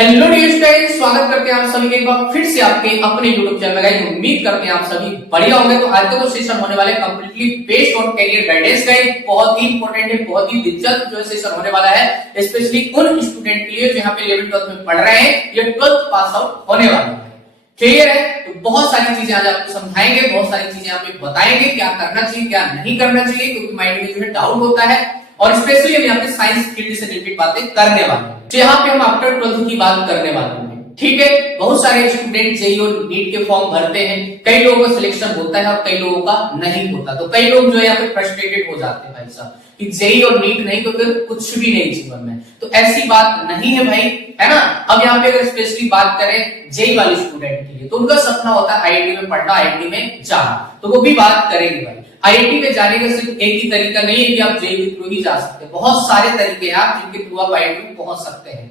Hello dear students, स्वागत करते हैं आप सभी एक बार फिर से आपके अपने यूट्यूब चैनल गाइस। उम्मीद करते हैं आप सभी बढ़िया होंगे। तो आज का जो सेशन होने वाला है completely based on career guidance guide, बहुत ही इंपॉर्टेंट है, बहुत ही दिलचस्प जो सेशन होने वाला है, स्पेशली उन स्टूडेंट के लिए जो यहाँ पे 11th 12th में पढ़ रहे हैं या 12th पास आउट होने वाले हैं। क्लियर है? तो बहुत सारी चीजें आज आपको समझाएंगे, बहुत सारी चीजें आप बताएंगे क्या करना चाहिए क्या नहीं करना चाहिए, क्योंकि माइंड में जो है डाउट होता है और स्पेशली हम यहाँ पे साइंस फील्ड से रिलेटेड बातें करने वाले हैं। तो यहाँ पे हम आफ्टर 12th की बात करने वाले हैं। ठीक है, बहुत सारे स्टूडेंट जेईई और नीट के फॉर्म भरते हैं, कई लोगों का सिलेक्शन होता है और कई लोगों का नहीं होता। तो कई लोग जो है यहाँ पे फ्रस्ट्रेटेड हो जाते हैं भाई साहब कि जेईई और नीट नहीं तो फिर कुछ भी नहीं जीवन में। तो ऐसी बात नहीं है भाई, है ना। अब यहाँ पे अगर स्पेशली बात करें जेईई वाले स्टूडेंट के लिए, तो उनका सपना होता है आईआईटी में पढ़ना, आईआईटी में जाना। तो वो भी बात करेंगे भाई। आईआईटी में जाने का सिर्फ एक ही तरीका नहीं है कि आप जेईई के थ्रू ही जा सकते हैं, बहुत सारे तरीके हैं आप जिनके थ्रू आप आईआईटी में पहुंच सकते हैं।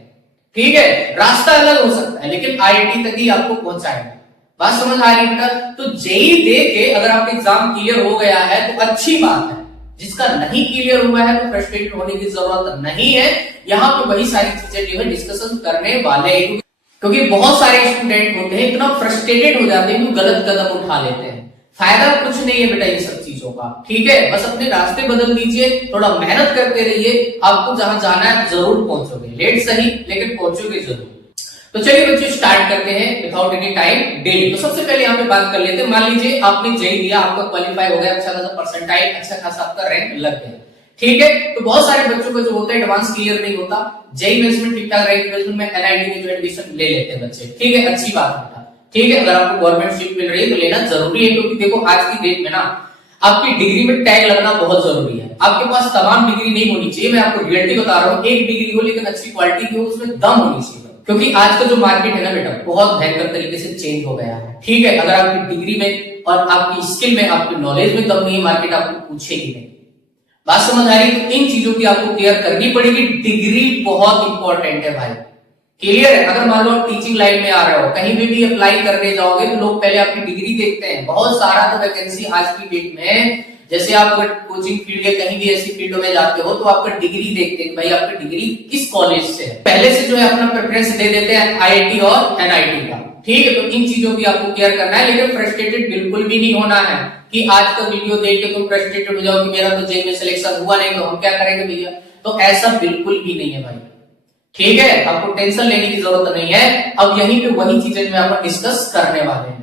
ठीक है, रास्ता अलग हो सकता है लेकिन आईआईटी तक ही आपको पहुंचाएगा। बात समझ आ रही है बेटा? तो जेईई दे के अगर आपका एग्जाम क्लियर हो गया है तो अच्छी बात है, जिसका नहीं क्लियर हुआ है तो फ्रस्ट्रेटेड होने की जरूरत नहीं है। यहाँ पे वही सारी चीजें जो है डिस्कशन करने वाले हैं, क्योंकि बहुत सारे स्टूडेंट होते हैं इतना फ्रस्ट्रेटेड हो जाते हैं कि गलत कदम उठा लेते हैं। फायदा कुछ नहीं है बेटा इन सब चीजों का। ठीक है, बस अपने रास्ते बदल दीजिए, थोड़ा मेहनत करते रहिए, आपको जहां जाना है जरूर पहुंचोगे, लेट सही लेकिन पहुंचोगे जरूर। तो चलिए बच्चों स्टार्ट करते हैं विदाउट एनी टाइम डेली। तो सबसे पहले यहाँ पे बात कर लेते हैं। मान लीजिए आपने जेईई दिया, आपका क्वालिफाई हो गया, अच्छा खासा परसेंटाइल, अच्छा खासा आपका रैंक लग गया। ठीक है, तो बहुत सारे बच्चों का जो होता है एडवांस क्लियर नहीं होता, जेईई मेंस में ठीक ठाक रैंक में एनआईटी में जो एडमिशन ले लेते हैं बच्चे। ठीक है, अच्छी बात है। ठीक है, अगर आपको गवर्नमेंट सीट मिल रही है तो लेना जरूरी है, क्योंकि देखो आज की डेट में ना आपकी डिग्री में टैग लगना बहुत जरूरी है। आपके पास तमाम डिग्री नहीं होनी चाहिए, मैं आपको रियलिटी बता रहा हूँ। एक डिग्री हो लेकिन अच्छी क्वालिटी की हो, उसमें दम होनी चाहिए, क्योंकि आज का जो मार्केट है ना बेटा बहुत भयंकर तरीके से चेंज हो गया है। ठीक है, अगर आपकी डिग्री में और आपकी स्किल में, आपकी नॉलेज में दम नहीं है, मार्केट आपको पूछेगी नहीं। बात समझ आ रही है? तो इन चीजों की आपको केयर करनी पड़ेगी। डिग्री बहुत इंपॉर्टेंट है भाई। क्लियर है? अगर मान लो आप टीचिंग लाइन में आ रहे हो, कहीं भी अप्लाई करने जाओगे तो लोग पहले आपकी डिग्री देखते हैं। बहुत सारा तो वैकेंसी आज की डेट में, जैसे आप अगर कोचिंग फील्ड या कहीं भी ऐसी फील्डों में जाते हो तो आपका डिग्री देखते हैं, भाई आपकी डिग्री किस कॉलेज से है। पहले से जो है अपना प्रेफरेंस दे देते हैं आईआईटी और एनआईटी का। ठीक है, तो इन चीजों की आपको केयर करना है, लेकिन फ्रस्ट्रेटेड बिल्कुल भी नहीं होना है कि आज का वीडियो देख के तुम फ्रस्ट्रेटेड हो जाओ कि मेरा तो जेईई में सिलेक्शन हुआ नहीं तो हम क्या करेंगे भैया। तो ऐसा बिल्कुल भी नहीं है भाई। ठीक है, आपको टेंशन लेने की जरूरत नहीं है। अब यहीं पे वही चीजें मैं आपको डिस्कस करने वाले हैं।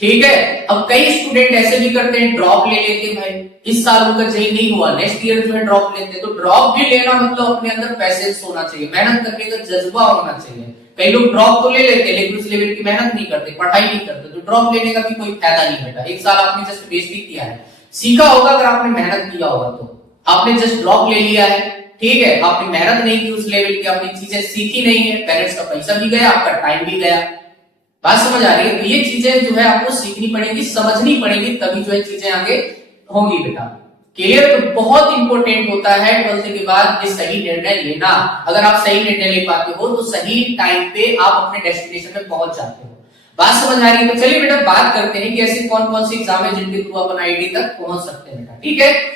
ठीक है, अब कई स्टूडेंट ऐसे भी करते हैं, ड्रॉप ले लेते हैं भाई। इस साल उनका जेईई नहीं हुआ, नेक्स्ट ईयर जो है ड्रॉप लेते हैं। तो ड्रॉप भी लेना मतलब अपने अंदर पैसेंस होना चाहिए, मेहनत करने का जज्बा होना चाहिए। कई लोग ड्रॉप तो ले लेते हैं लेकिन उस लेवल की मेहनत नहीं करते, पढ़ाई नहीं करते। तो ड्रॉप लेने का भी कोई फायदा नहीं बेटा। एक साल आपने जस्ट वेस्ट ही किया है। सीखा होगा अगर आपने मेहनत किया होगा, तो आपने जस्ट ड्रॉप ले लिया है। ठीक है, आपने मेहनत नहीं की उस लेवल की, आपने चीजें सीखी नहीं है, पेरेंट्स का पैसा भी गया, आपका टाइम भी गया। बात समझ आ रही है? तो ये चीजें जो है आपको सीखनी पड़ेगी, समझनी पड़ेगी, तभी जो है चीजें आगे होंगी बेटा। क्लियर? तो बहुत इंपॉर्टेंट होता है 12th के बाद ये सही निर्णय लेना। अगर आप सही निर्णय ले पाते हो तो सही टाइम पे आप अपने डेस्टिनेशन में पहुंच जाते हो। बात समझ आ रही है? तो चलिए बेटा बात करते हैं कि ऐसे कौन कौन से एग्जाम है जिनके थ्रू अपन आईआईटी तक पहुंच सकते हैं बेटा। ठीक है,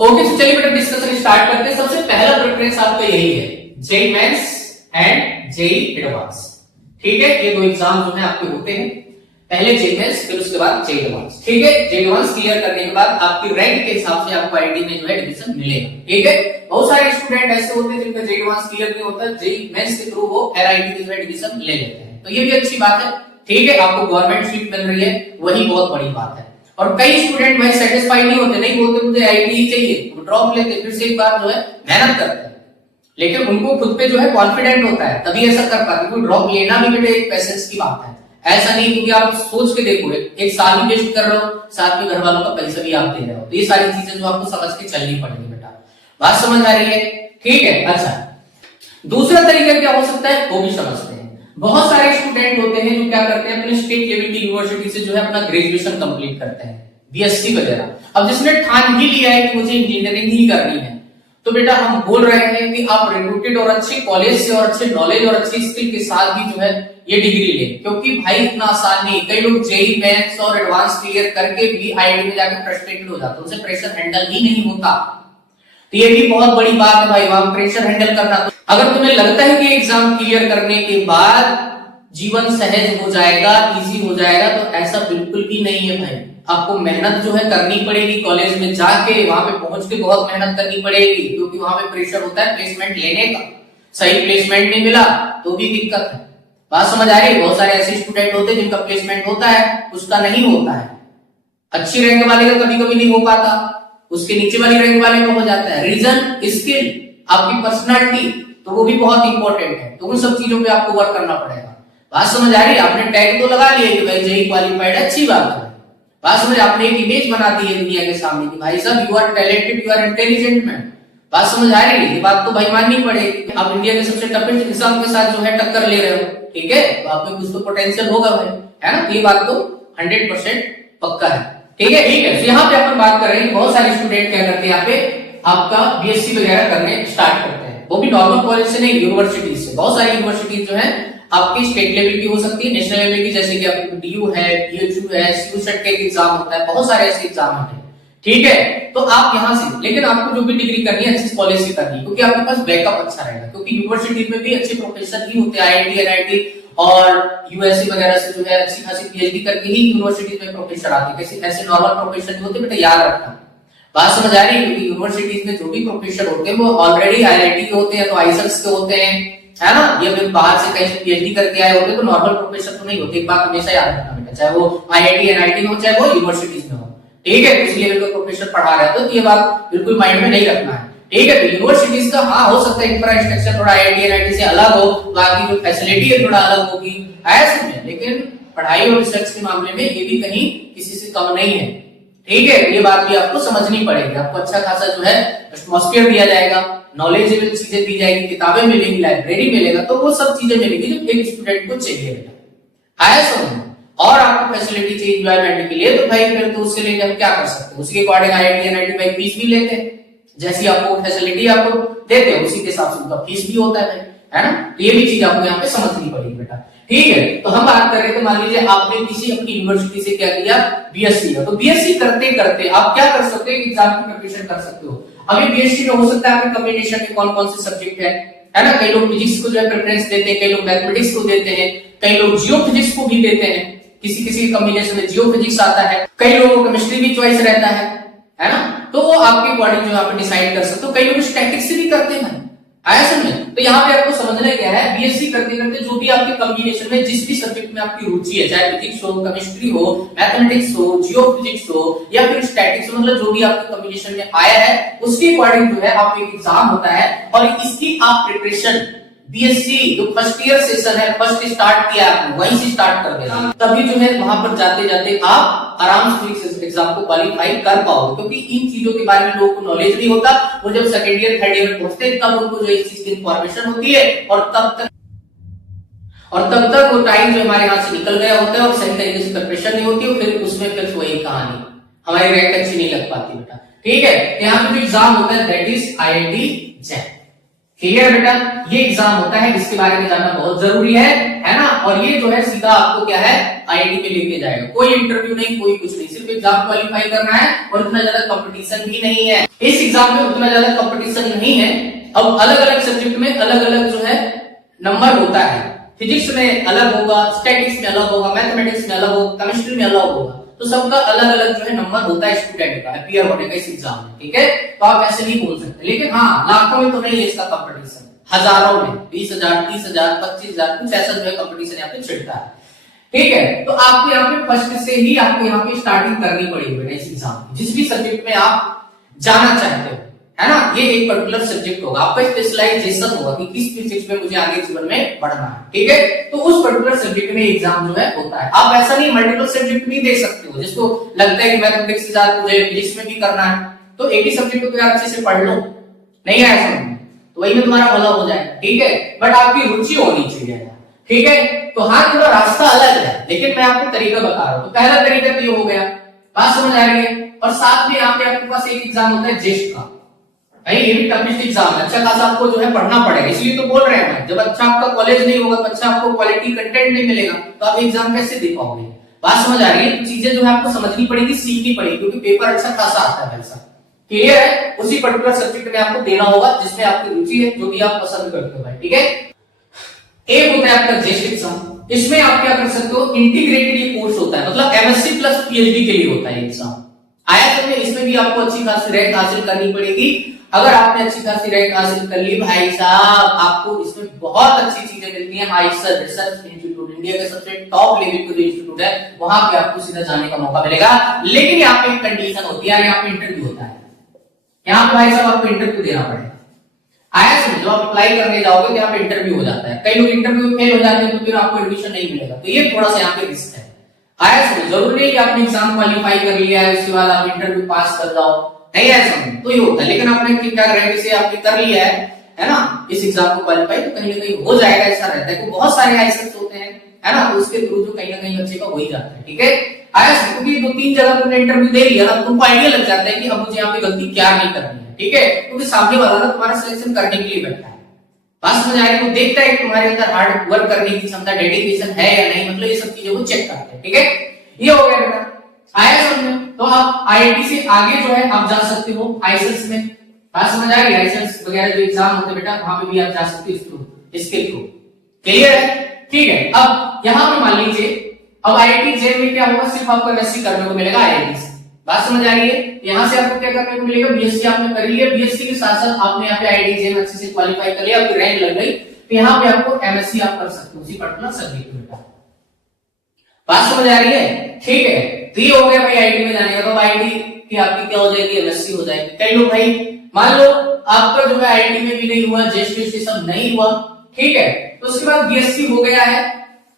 ओके, तो चलिए बेटा डिस्कशन स्टार्ट करते हैं। सबसे पहला प्रेफरेंस आपका यही है, JEE Mains and JEE Advance. ठीक है, ये दो एग्जाम जो है आपके होते हैं, पहले जेईई मेंस फिर उसके बाद जेईई एडवांस। ठीक है, जेईई एडवांस क्लियर करने के बाद आपकी रैंक के हिसाब से आपको आईआईटी में जो है एडमिशन मिलेगा। ठीक है, बहुत सारे स्टूडेंट ऐसे होते हैं जिनका जेईई एडवांस क्लियर नहीं होता, जेईई मेंस के थ्रू वो एनआईटी में जो है एडमिशन ले लेते हैं। तो ये भी अच्छी बात है। ठीक है, आपको गवर्नमेंट सीट मिल रही है, वही बहुत बड़ी बात है। और कई स्टूडेंट भाई सेटिस्फाई नहीं होते, नहीं बोलते मुझे आईआईटी ही चाहिए, तो ड्रॉप लेते, फिर से एक बार जो है मेहनत करते हैं, लेकिन उनको खुद पे जो है कॉन्फिडेंट होता है, तभी ऐसा कर पाते। क्योंकि ड्रॉप लेना भी बेटे एक पैसेंस की बात है। ऐसा नहीं, क्योंकि आप सोच के देखो एक साल भी वेस्ट कर रहे हो, साथ में घर वालों का पैसा भी आप दे रहे हो। तो ये सारी चीजें जो आपको समझ के चलनी पड़ेगी बेटा। बात समझ आ रही है? ठीक है, अच्छा दूसरा तरीका क्या हो सकता है वो भी समझते हैं। बहुत सारे स्टूडेंट होते हैं जो क्या करते हैं, अपने स्टेट लेवल की यूनिवर्सिटी से जो है अपना ग्रेजुएशन कंप्लीट करते हैं, बीएससी वगैरह। अब जिसने ठान ही लिया है कि मुझे इंजीनियरिंग ही करनी है, तो बेटा हम बोल रहे हैं कि आप रेप्यूटेड और अच्छे कॉलेज से और अच्छे नॉलेज और अच्छी स्किल के साथ भी जो है ये डिग्री ले, क्योंकि भाई इतना आसान नहीं। कई लोग जेईई मेंस और एडवांस क्लियर करके भी आईआईटी में जाकर फ्रस्ट्रेटेड हो जाते हैं, उनसे प्रेशर हैंडल ही नहीं होता। तो ये भी बहुत बड़ी बात है भाई, वहां प्रेशर हैंडल करना। तो अगर तुम्हें लगता है कि एग्जाम क्लियर करने के बाद जीवन सहज हो जाएगा, इजी हो जाएगा, तो ऐसा बिल्कुल भी नहीं है भाई। आपको मेहनत जो है करनी पड़ेगी, कॉलेज में जाके वहां पे पहुंच के बहुत मेहनत करनी पड़ेगी, क्योंकि वहां पे प्रेशर होता है प्लेसमेंट लेने का। सही प्लेसमेंट नहीं मिला तो भी दिक्कत है। बात समझ आ रही है? बहुत सारे ऐसे स्टूडेंट होते हैं जिनका प्लेसमेंट होता है, उसका नहीं होता है। अच्छी रैंक वाले का कभी कभी नहीं हो पाता, उसके नीचे वाली रैंक वाले का हो जाता है। रीजन स्किल, आपकी पर्सनालिटी, तो वो भी बहुत इंपॉर्टेंट है। तो उन सब चीजों पे आपको वर्क करना पड़ेगा। बात समझ आ रही है? आपने टैग तो लगा लिया कि भाई जेईई क्वालिफाइड, अच्छी बात है। बात समझ, आपने एक इमेज बना दी है दुनिया के सामने कि भाई साहब you are talented, you are intelligent man. बात समझ आ रही है? ये बात तो भाई माननी पड़ेगी। आप इंडिया के सबसे टफेस्ट एग्जाम के साथ जो है टक्कर ले रहे हो, ठीक है, तो आप में कुछ तो पोटेंशियल होगा भाई, है ना? ये बात तो 100% पक्का है, ठीक है। ठीक है, तो यहाँ पे अपन बात कर रहे हैं, बहुत सारे स्टूडेंट क्या करते हैं यहाँ पे आपका बीएससी वगैरह करने स्टार्ट करते हैं, वो भी नॉर्मल कॉलेज से नहीं, यूनिवर्सिटी से। बहुत सारी यूनिवर्सिटीज जो है आपकी स्टेट लेवल की हो सकती है, नेशनल लेवल की, जैसे कि आपको डीयू है, बीएचयू है, सीयूसेट का एग्जाम होता है, बहुत सारे ऐसे एग्जाम होते हैं, ठीक है। तो आप यहाँ से, लेकिन आपको जो भी डिग्री करनी है अच्छी कॉलेज से करनी है, क्योंकि आपके पास बैकअप अच्छा रहेगा। क्योंकि यूनिवर्सिटी में भी अच्छे प्रोफेसर ही होते हैं, आईआईटी, एनआईटी और यूएससी वगैरह से जो है अच्छी खासी पीएचडी करके ही यूनिवर्सिटी में प्रोफेसर आते हैं। ऐसे नॉर्मल प्रोफेसर नहीं होते, बेटा याद रखना। बात समझ आ रही है? क्योंकि यूनिवर्सिटीज में जो भी प्रोफेसर होते हैं वो ऑलरेडी आईआईटी के होते हैं, तो आईएसएक्स के होते हैं, है ना? ये फिर बाहर से कहीं से पीएचडी करके आए होते हैं, तो नॉर्मल प्रोफेसर तो नहीं होते। एक बात हमेशा याद रखना बेटा, चाहे वो आईआईटी, एनआईटी में हो, चाहे वो यूनिवर्सिटीज में हो, ठीक है। इस लेवल का प्रोफेसर पढ़ा रहे हो, तो ये बात बिल्कुल माइंड में नहीं रखना है, ठीक है। तो यूनिवर्सिटीज का हाँ हो सकता है इंफ्रास्ट्रक्चर थोड़ा आईआईटी, एनआईटी से अलग हो, बाकी जो फैसिलिटी है थोड़ा अलग होगी, ऐसे में, लेकिन पढ़ाई और रिसर्च के मामले में ये भी कहीं किसी से कम नहीं है, ठीक है। ये बात भी आपको समझनी पड़ेगी। आपको अच्छा खासा जो है एटमॉस्फेयर दिया जाएगा, नॉलेजेबल चीजें दी जाएगी, किताबें मिलेंगी, लाइब्रेरी मिलेगा, तो वो सब चीजें मिलेंगी जो एक स्टूडेंट को चाहिए बेटा, आया समझ। और आपको फैसिलिटी चाहिए एंजॉयमेंट के लिए, तो भाई फिर तो उसके लिए हम क्या कर सकते हैं, उसके अकॉर्डिंग आईआईटी, एनआईटी भाई फीस भी लेते हैं, जैसी आपको फैसिलिटी आपको देते हैं उसी के हिसाब से उनका फीस भी होता है ना? तो ये भी चीज आपको यहाँ पे समझनी पड़ेगी बेटा, ठीक है। तो हम बात कर रहे थे, मान लीजिए आपने किसी अपनी यूनिवर्सिटी से क्या किया, बीएससी, तो बीएससी करते करते आप क्या कर सकते हैं, एग्जाम की प्रिपरेशन कर सकते हो। अभी बीएससी में हो सकता है आपके कॉम्बिनेशन में कौन कौन से सब्जेक्ट है ना? कई लोग फिजिक्स को जो है प्रेफरेंस देते हैं, कई लोग मैथमेटिक्स को देते हैं, कई लोग जियो फिजिक्स को भी देते हैं, किसी किसी कॉम्बिनेशन में जियो फिजिक्स आता है, कई लोगों को केमिस्ट्री भी चॉइस रहता है ना? तो वो आपके अकॉर्डिंग जो आप डिसाइड कर सकते हो। कई लोग स्टैटिक्स से भी करते हैं, आया समझ। तो यहाँ पे आपको समझना क्या है, बीएससी करते करते जो भी आपके कॉम्बिनेशन में जिस भी सब्जेक्ट में आपकी रुचि है, चाहे फिजिक्स हो, केमिस्ट्री हो, मैथमेटिक्स हो, जियो फिजिक्स हो, या फिर स्टैटिक्स हो, मतलब जो भी आपके कॉम्बिनेशन में आया है उसके अकॉर्डिंग जो है आपको एक एग्जाम होता है, और इसकी आप प्रिपरेशन बीएससी जो फर्स्ट ईयर सेशन है, फर्स्ट स्टार्ट किया आपने, वहीं से स्टार्ट कर देना, तभी जो है वहां पर जाते जाते आप आराम से एग्जाम को क्वालिफाई कर पाओगे। क्योंकि इन चीजों के बारे में लोगों को नॉलेज नहीं होता, वो जब सेकेंड ईयर, थर्ड ईयर में पहुंचते हैं तब उनको जो इस चीज की इंफॉर्मेशन होती है, और तब तक वो टाइम जो हमारे हाथ से निकल गया होता है और सही तरीके से प्रिपरेशन नहीं होती, और फिर उसमें फिर वही कहानी, हमारी रैंक अच्छी नहीं लग पाती बेटा, ठीक है। यहाँ पे जो एग्जाम होता है that is IIT jam, clear बेटा? ये एग्जाम होता है, इसके बारे में जानना बहुत जरूरी है ना? और ये जो है सीधा आपको क्या है, आईआईटी में लेके जाएगा, कोई इंटरव्यू नहीं, कोई कुछ नहीं, सिर्फ एग्जाम क्वालिफाई करना है, और उतना ज्यादा कंपटीशन भी नहीं है इस एग्जाम में, उतना ज्यादा कंपटीशन नहीं है। अब अलग अलग सब्जेक्ट में अलग अलग जो है नंबर होता है, फिजिक्स में अलग होगा, स्टैटिक्स में अलग होगा, मैथमेटिक्स में अलग होगा, केमिस्ट्री में अलग होगा, तो सबका अलग अलग जो है नंबर होता है स्टूडेंट का अपीयर होने का इस एग्जाम में, ठीक है। तो आप ऐसे नहीं बोल सकते, लेकिन हाँ लाखों में तो नहीं है इसका कंपटीशन, हजारों में, 20,000, 30,000, 25,000, कुछ ऐसा जो है कंपटीशन यहाँ पे छिड़ता है, ठीक है। तो आपको यहाँ पे फर्स्ट से ही आपको यहाँ पे स्टार्टिंग करनी पड़ेगी इस एग्जाम की, जिस भी सब्जेक्ट में आप जाना चाहते हो, है ना? ये एक पर्टिकुलर सब्जेक्ट होगा, आपका स्पेशलाइजेशन होगा कि किस फिजिक्स में मुझे आगे जीवन में बढ़ना है, ठीक है। तो उस पर्टिकुलर सब्जेक्ट में एग्जाम जो है होता है। आप ऐसा नहीं मल्टीपल सब्जेक्ट भी दे सकते हो, जिसको लगता है कि मैथमेटिक्स के साथ मुझे फिजिक्स में भी करना है, तो एक ही सब्जेक्ट को यार अच्छे से पढ़ लो, नहीं आया समझ में, तो वही में तुम्हारा भला हो जाएगा, ठीक है। बट आपकी रुचि होनी चाहिए, ठीक है। तो हाँ थोड़ा रास्ता अलग है, लेकिन मैं आपको तरीका बता रहा हूँ। तो पहला तरीका तो ये हो गया, बात समझ आ रही है। और साथ में यहाँ पे आपके पास एक एग्जाम होता है जेस्ट का, भाई ये भी टफेस्ट एग्जाम है, अच्छा खासा आपको जो है पढ़ना पड़ेगा, इसलिए तो बोल रहे हैं। जब अच्छा आपका कॉलेज नहीं होगा, तो अच्छा आपको क्वालिटी कंटेंट नहीं मिलेगा, तो आप एग्जाम कैसे दे पाओगे? बात समझ आ रही है? चीजें जो है आपको समझनी पड़ेगी, सीखनी पड़ेगी, क्योंकि पेपर अच्छा खासा आता है वैसा, क्लियर है? उसी पर्टिकुलर सब्जेक्ट में आपको देना होगा जिसमें आपकी रुचि है, जो भी आप पसंद करते हो भाई, ठीक है। एक होता है आपका जेस्ट एग्जाम, इसमें आप क्या कर सकते हो, इंटीग्रेटेड ये कोर्स होता है, मतलब एमएससी प्लस पीएचडी के लिए होता है एग्जाम। आया समझ? इसमें भी आपको अच्छी खासी रैंक हासिल करनी पड़ेगी। अगर आपने अच्छी खासी रैंक हासिल कर ली भाई साहब, आपको इसमें बहुत अच्छी चीजें मिलती है। आईएसआर रिसर्च इंस्टीट्यूट, इंडिया का सबसे टॉप लेवल का जो इंस्टीट्यूट है, वहां पे आपको सीधा जाने का मौका मिलेगा। लेकिन यहाँ पे एक कंडीशन होती है, यहाँ पे इंटरव्यू होता है। यहाँ पे भाई साहब आपको इंटरव्यू देना पड़ेगा। आया समझ? जब आप अप्लाई करने जाओगे तो यहाँ पे इंटरव्यू हो जाता है। कई लोग इंटरव्यू में फेल हो जाते हैं तो फिर आपको एडमिशन नहीं मिलेगा, तो ये थोड़ा सा यहाँ पे रिस्क है। आया समझ? जरूरी नहीं कि आपने एग्जाम क्वालिफाई कर लिया है उसके बाद आप इंटरव्यू पास कर जाओ, नहीं आया समझ? तो ये होता है। लेकिन आपने ठीक ठाक रैंक से आपने कर लिया है ना, इस एग्जाम को क्वालिफाई, तो कहीं ना कहीं हो जाएगा, ऐसा रहता है। बहुत सारे आईएएस होते हैं, है ना, तो उसके थ्रू जो कहीं ना कहीं बच्चे का हो ही जाता है, ठीक है। आया समझ? क्योंकि 2-3 जगह तुमने इंटरव्यू दे लिया ना, तुमको आइडिया लग जाता है कि अब मुझे यहाँ पे गलती क्या नहीं करनी है, ठीक है। क्योंकि सामने वाला ना तुम्हारा सिलेक्शन करने के लिए बैठा है, बात समझ आएगी, वो देखता है कि तुम्हारे अंदर हार्ड वर्क करने की क्षमता, डेडिकेशन है या नहीं, मतलब ये सब चीजें वो चेक करते हैं, ठीक है। ये हो गया बेटा, आया समझ में? तो आप आईआईटी से आगे जो है आप जा सकते हो आईएसएस में, बात समझ आ रही है? आईएसएस वगैरह जो एग्जाम होते हैं बेटा, वहां पे भी आप जा सकते हो इसके थ्रू, क्लियर है? ठीक है। अब यहाँ पे मान लीजिए, अब आईआईटी जेम में क्या होगा, सिर्फ आपको एमएससी करने को मिलेगा आईआईटी से, बात समझ आ रही है? यहाँ से आपको क्या करने को मिलेगा, बीएससी आपने कर लिया, बीएससी के साथ साथ आपने यहाँ पे आईआईटी जेम अच्छे से क्वालिफाई कर लिया, आपकी रैंक लग गई, तो यहाँ पे आपको एमएससी आप कर सकते हो उसी पर्टिकुलर सब्जेक्ट में, बात समझ आ रही है? ठीक है। तो ये हो गया भाई आईआईटी में जाने का। तो आईआईटी की आपकी क्या हो जाएगी, एमएससी हो जाएगी। कई लोग भाई मान लो आपका जो है आईआईटी में भी नहीं हुआ, जेस्ट ये सब नहीं हुआ, ठीक है, तो उसके बाद बीएससी हो गया है,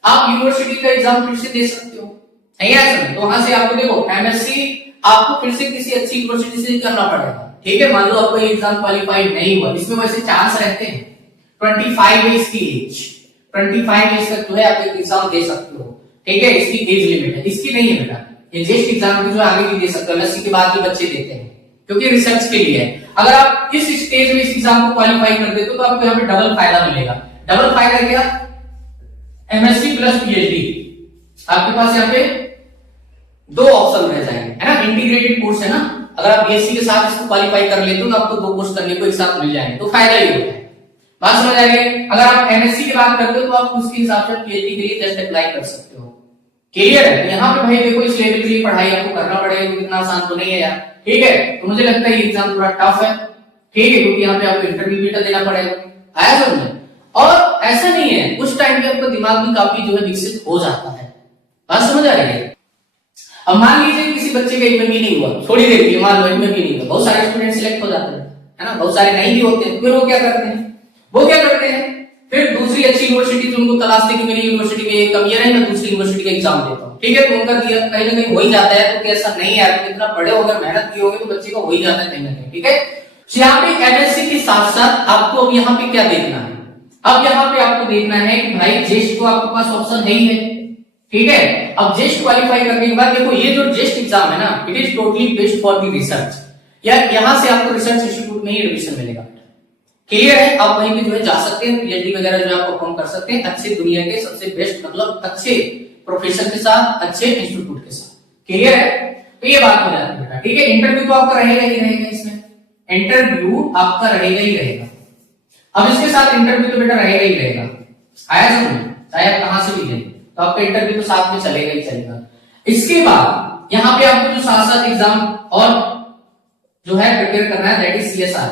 आप यूनिवर्सिटी का एग्जाम फिर से दे सकते हो, नहीं है? तो वहां से आपको देखो एमएससी आपको फिर से किसी अच्छी यूनिवर्सिटी से करना पड़ेगा, ठीक है। मान लो आपको ये एग्जाम क्वालिफाई नहीं हुआ, इसमें वैसे चांस रहते हैं 25 एज की एज, 25 एज तक जो है आप एग्जाम दे सकते हो, ठीक है। इसकी एज लिमिट है, इसकी नहीं है बेटा। ये जेस्ट एग्जाम की जो आगे भी दे सकते हो, एमएससी के बाद भी बच्चे देते हैं, क्योंकि रिसर्च के लिए है। अगर आप इस स्टेज में इस एग्जाम को क्वालिफाई कर देते हो तो आपको यहाँ पे डबल फायदा मिलेगा। डबल फायदा क्या, एमएससी प्लस पीएचडी, आपके पास यहाँ पे 2 ऑप्शन रह जाएंगे, है ना। इंटीग्रेटेड कोर्स है ना, अगर आप बीएससी के साथ इसको क्वालिफाई कर लेते हो तो आपको 2 कोर्स करने को एक साथ मिल जाएंगे, तो फायदा ही होता है, बात समझ आ रही है? अगर आप एमएससी की बात करते हो तो आप उसके हिसाब से पीएचडी के लिए जस्ट अप्लाई कर सकते हो, क्लियर है? यहाँ पे भाई देखो इस लेवल की पढ़ाई आपको करना पड़ेगा, इतना आसान तो नहीं है यार, ठीक है। तो मुझे लगता है ये एग्जाम थोड़ा टफ है, ठीक है, क्योंकि यहाँ पे आपको इंटरव्यू भी देना पड़ेगा, आया समझ में? और ऐसा नहीं है, उस टाइम पे आपका दिमाग भी काफी जो है विकसित हो जाता है, बात समझ आ रही है? अब मान लीजिए किसी बच्चे का इनमें भी नहीं हुआ, थोड़ी देर के लिए मान लो इनमें भी नहीं हुआ, बहुत सारे स्टूडेंट सिलेक्ट हो जाते हैं, है ना, बहुत सारे नहीं भी होते हैं, फिर वो क्या करते हैं, फिर दूसरी अच्छी यूनिवर्सिटी जो उनको तलाशते कि मेरी यूनिवर्सिटी में कमियां है, मैं दूसरी यूनिवर्सिटी का एग्जाम देता हूँ, ठीक है। तो उनका दिया कहीं ना कहीं हो ही जाता है, तो ऐसा नहीं है, आप इतना बड़े होकर मेहनत किए होगे तो बच्चे का हो ही जाता है कहीं ना कहीं, ठीक है। यहाँ पे एमएससी के साथ साथ आपको अब यहाँ पे क्या देखना है, अब यहाँ पे आपको देखना है कि भाई जेस्ट तो आपके पास ऑप्शन है ही है, ठीक है। अब जेस्ट क्वालिफाई करने के बाद देखो ये जो जेस्ट एग्जाम है ना, it is totally based for the research, या यहाँ से आपको रिसर्च इंस्टीट्यूट में ही एडमिशन मिलेगा, क्लियर है। आप वहीं पे जो है जा सकते हैं, पीएचडी वगैरह जो आप परफॉर्म कर सकते हैं अच्छे दुनिया के सबसे बेस्ट, मतलब अच्छे प्रोफेसर के साथ, अच्छे इंस्टीट्यूट के साथ, क्लियर है। तो ये बात हो जाती है बेटा, ठीक है। इंटरव्यू तो आपका रहेगा ही रहेगा, इसमें इंटरव्यू आपका रहेगा ही रहेगा। अब इसके साथ इंटरव्यू तो बेटा रहेगा ही रहेगा, आया समझ, चाहे आप कहां से भी लें तो आपका इंटरव्यू तो साथ में चलेगा ही चलेगा। इसके बाद यहाँ पे आपको जो साथ साथ एग्जाम और जो है प्रिपेयर करना है, दैट इज सीएसआर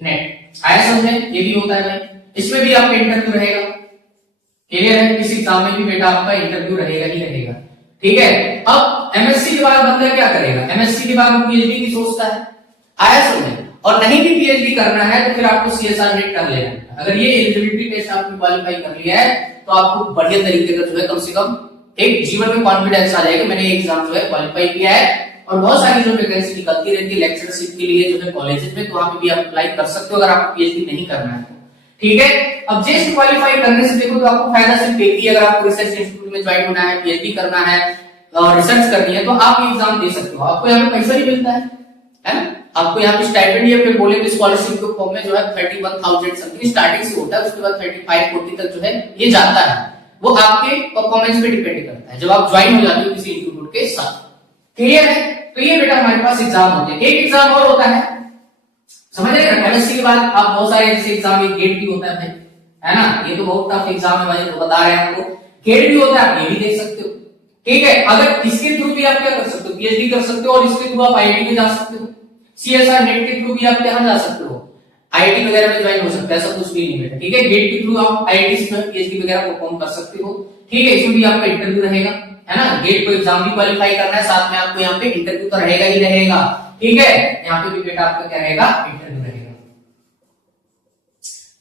नेट, आया समझे? ये भी होता है भाई, इसमें भी आपका इंटरव्यू रहेगा, क्लियर है। इस एग्जाम में भी बेटा आपका इंटरव्यू रहेगा ही रहेगा, ठीक है। अब एमएससी के बाद बंदा क्या करेगा, एमएससी के बाद पीएचडी की सोचता है, आया समझे? और नहीं भी पीएचडी करना है तो फिर आपको सीएसआर नेट कर लेना है। अगर ये एलिजिबिलिटी टेस्ट आपने क्वालिफाई कर लिया है तो आपको बढ़िया तरीके का जो है कम से कम एक जीवन में कॉन्फिडेंस आ जाएगा, मैंने ये एग्जाम जो है क्वालिफाई किया है। और बहुत सारी जो वैकेंसी निकलती रहती है लेक्चरशिप के लिए जो है कॉलेजेस में, तो वहां पे भी आप अप्लाई कर सकते हो अगर आपको पीएचडी नहीं करना है, ठीक है। अब जेस्ट क्वालिफाई करने से देखो तो आपको फायदा सिर्फ एक ही, अगर आपको रिसर्च इंस्टीट्यूट में ज्वाइन होना है, पीएचडी करना है और रिसर्च करनी है तो आप ये एग्जाम दे सकते हो, आपको यहाँ पे पैसा भी मिलता है ना, आपको यहाँ पे स्टाइपेंड या फिर बोले स्कॉलरशिप के फॉर्म में जो है 31,000 समथिंग स्टार्टिंग से होता है, उसके बाद 35-40 तक जो है ये जाता है, वो आपके परफॉर्मेंस पे डिपेंड करता है जब आप ज्वाइन हो जाते हो किसी इंस्टीट्यूट के साथ, क्लियर है। तो ये बेटा हमारे पास एग्जाम होते हैं। एक एग्जाम और होता है, समझ रहे हैं, केमिस्ट्री के बाद आप बहुत सारे जैसे एग्जाम, एक गेट भी होता है भाई, है ना, ये तो बहुत टफ एग्जाम है भाई, तो बता रहे हैं आपको, गेट भी होता है, आप ये भी देख सकते हो। ठीक है, अगर इसके थ्रू भी आप क्या कर सकते हो, पीएचडी कर सकते हो, और इसके थ्रू आप आईआईटी में जा सकते हो, सीएसआर नेट के थ्रू भी आप यहाँ जा सकते हो, आईआईटी वगैरह में ज्वाइन हो सकता है, ऐसा कुछ भी नहीं बेटा। ठीक है, गेट के थ्रू आप आईआईटी में पीएचडी वगैरह परफॉर्म कर सकते हो। ठीक है, इसमें भी आपका इंटरव्यू रहेगा, है ना, गेट को एग्जाम भी क्वालिफाई करना है, साथ में आपको यहाँ पे इंटरव्यू तो रहेगा ही रहेगा। ठीक है, यहाँ पे भी बेटा आपका क्या रहेगा, इंटरव्यू रहेगा।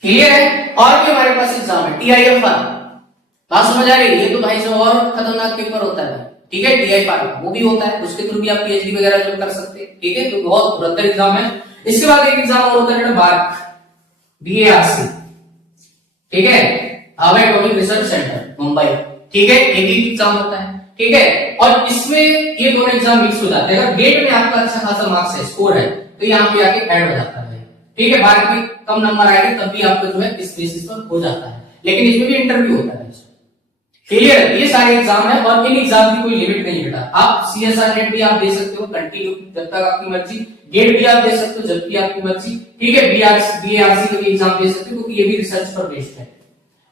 क्लियर है। और भी हमारे पास एग्जाम है TIFR, बात समझ आ रही है, ये तो भाई से और खतरनाक पेपर होता है। ठीक है, TIFR वो भी होता है, उसके थ्रू भी आप पीएचडी वगैरह जो कर सकते हैं। ठीक है, तो बहुत बेहतर एग्जाम है। इसके बाद एक एग्जाम और होता है BARC, BARC, ठीक है, Harvard atomic research centre Mumbai. ठीक है, एक ही एग्जाम होता है। ठीक है, और इसमें ये दोनों एग्जाम मिक्स हो जाते हैं। अगर गेट में आपका अच्छा खासा मार्क्स है, स्कोर है, तो यहाँ पे आके ऐड हो जाता है। ठीक है, BARC में कम नंबर आएंगे तब भी आपको जो है इस बेसिस पर हो जाता है, लेकिन इसमें भी इंटरव्यू होता है। क्लियर है, ये सारे एग्जाम है, और इन एग्जाम की कोई लिमिट नहीं बेटा। आप सीएसआर नेट भी आप दे सकते हो कंटिन्यू जब तक आपकी मर्जी, गेट भी आप दे सकते हो जब भी आपकी मर्जी। ठीक है, BARC का भी एग्जाम दे सकते हो, क्योंकि ये भी रिसर्च पर बेस्ड है।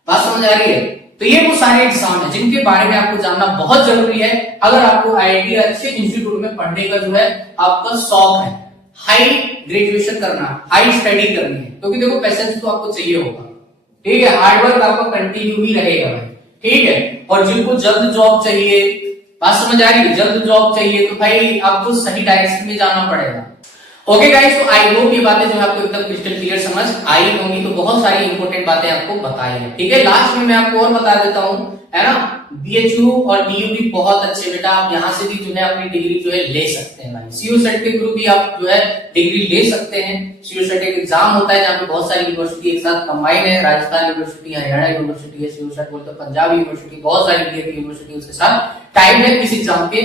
बात समझ आ रही है। तो ये वो सारे एग्जाम है जिनके बारे में आपको जानना बहुत जरूरी है, अगर आपको आईआईटी अच्छे इंस्टीट्यूट में पढ़ने का जो है आपका शौक है, हाई ग्रेजुएशन करना, हाई स्टडी करनी है, क्योंकि देखो पैसेंस तो आपको चाहिए होगा। ठीक है, हार्डवर्क आपका कंटिन्यू ही रहेगा भाई। ठीक है, और जिनको जल्द जॉब चाहिए, बात समझ आ रही है, जल्द जॉब चाहिए, तो भाई आपको सही डायरेक्शन में जाना पड़ेगा। ओके गाइस, तो आई होप ये बातें जो है आपको एकदम क्रिस्टल क्लियर समझ आई होंगी। तो बहुत सारी इंपॉर्टेंट बातें आपको बताई हैं। ठीक है, लास्ट में मैं आपको और बता देता हूं, है ना, BHU और DU भी बहुत अच्छे बेटा, आप यहाँ से भी जो है अपनी डिग्री जो है ले सकते हैं भाई। CU सेट के थ्रू भी आप जो है डिग्री ले सकते हैं। CU सेट एक एग्जाम होता है जहाँ पे बहुत सारी यूनिवर्सिटी एक साथ कंबाइन है, राजस्थान यूनिवर्सिटी, हरियाणा यूनिवर्सिटी है, CU सेट बोलते पंजाब यूनिवर्सिटी, बहुत सारी यूनिवर्सिटी उसके साथ टाइम है इस एग्जाम के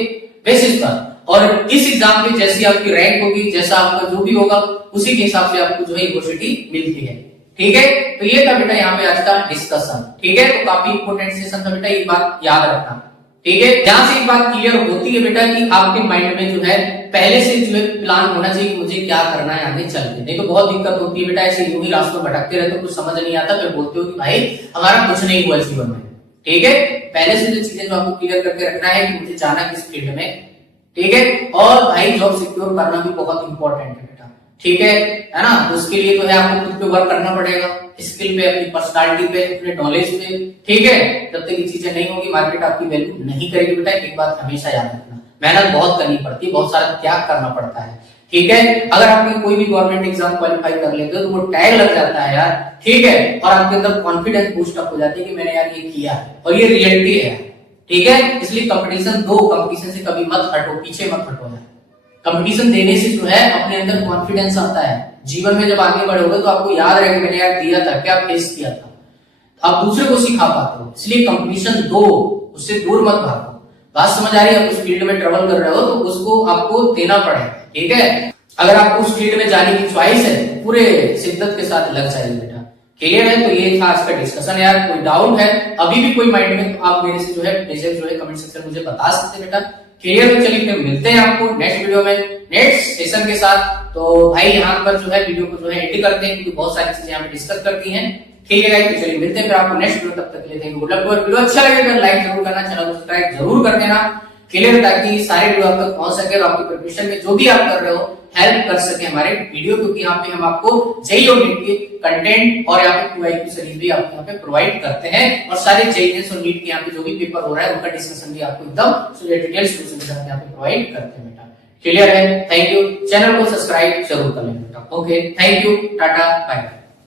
बेसिस पर। और इस एग्जाम में जैसी आपकी रैंक होगी, जैसा आपका जो भी होगा, उसी के हिसाब से आपको जो है यूनिवर्सिटी मिलती है। ठीक है, तो ये था बेटा यहाँ पे आज का डिस्कशन। ठीक है, तो काफी इंपोर्टेंट सेशन था बेटा, एक बात याद रखना। ठीक है, जहां से एक बात क्लियर होती है बेटा कि आपके माइंड में जो है पहले से जो है प्लान होना चाहिए कि मुझे क्या करना है आगे चल के। नहीं तो बहुत दिक्कत होती है बेटा, ऐसे यूं ही रास्तों में भटकते रहते हो, कुछ समझ नहीं आता, फिर बोलते हो कि भाई हमारा कुछ नहीं हुआ जीवन में। ठीक है, पहले से जो चीजें जो आपको क्लियर करके रखना है कि मुझे जाना किस फील्ड में। ठीक है, और भाई जॉब सिक्योर करना भी बहुत इंपॉर्टेंट है बेटा। ठीक है ना, तो उसके लिए तो है आपको खुद पे वर्क करना पड़ेगा, स्किल पे, अपनी पर्सनालिटी पे, अपने नॉलेज पे। ठीक है, जब तक ये चीजें नहीं होगी मार्केट आपकी वैल्यू नहीं करेगी बेटा। एक बात हमेशा याद रखना, मेहनत बहुत करनी पड़ती है, बहुत सारा त्याग करना पड़ता है। ठीक है, अगर आपकी कोई भी गवर्नमेंट एग्जाम क्वालिफाई कर लेते हो तो वो टैग लग जाता है यार। ठीक है, और आपके अंदर कॉन्फिडेंस बूस्ट अप हो जाती है कि मैंने यार ये किया और ये रियलिटी है। ठीक है, इसलिए कंपटीशन दो, कंपटीशन से कभी मत हटो, पीछे मत हटो यार। कंपटीशन देने से जो है अपने अंदर कॉन्फिडेंस आता है। जीवन में जब आगे बढ़ोगे तो आपको याद रहेगा मैंने यार दिया था, क्या फेस किया था, आप दूसरे को सिखा पाते हो। इसलिए कंपटीशन दो, उससे दूर मत भागो। बात समझ आ रही है, आप उस फील्ड में ट्रेवल कर रहे हो तो उसको आपको देना पड़ेगा। ठीक है, अगर आपको उस फील्ड में जाने की च्वाइस है पूरे शिद्दत के साथ लग जाइए बेटा। क्लियर है, तो ये था आज का डिस्कशन यार। कोई डाउट है अभी भी कोई माइंड में, तो आप मेरे से जो है बेशक जो है कमेंट सेक्शन में मुझे बता सकते हैं बेटा। क्लियर, तो चलिए फिर मिलते हैं आपको नेक्स्ट वीडियो में नेक्स्ट सेशन के साथ। तो भाई यहाँ पर जो है वीडियो को जो है एडिट करते हैं, क्योंकि बहुत सारी चीजें यहाँ पे डिस्कस करती हैं। ठीक है गाइस, तो चलिए मिलते हैं फिर आपको नेक्स्ट वीडियो, तब तक के लिए thank you. Good luck. Video अच्छा लगे तो लाइक जरूर करना, चैनल को सब्सक्राइब जरूर कर देना। क्लियर, ताकि सारे वीडियो आप तक पहुंच सके और आपकी प्रिपरेशन में जो भी आप कर रहे हो हेल्प कर सके हमारे वीडियो, क्योंकि यहाँ पे हम आपको जेईई और नीट के कंटेंट और यहाँ पे क्यूआईक्यू सीरीज भी आपको यहाँ पे प्रोवाइड करते हैं, और सारे जेईई और नीट के यहाँ पे जो भी पेपर हो रहा है उनका डिस्कशन भी आपको एकदम डिटेल सोल्यूशन के साथ यहाँ पे प्रोवाइड करते हैं बेटा। क्लियर है, थैंक यू। चैनल को सब्सक्राइब जरूर कर लेना बेटा। Okay, thank you, tata, bye.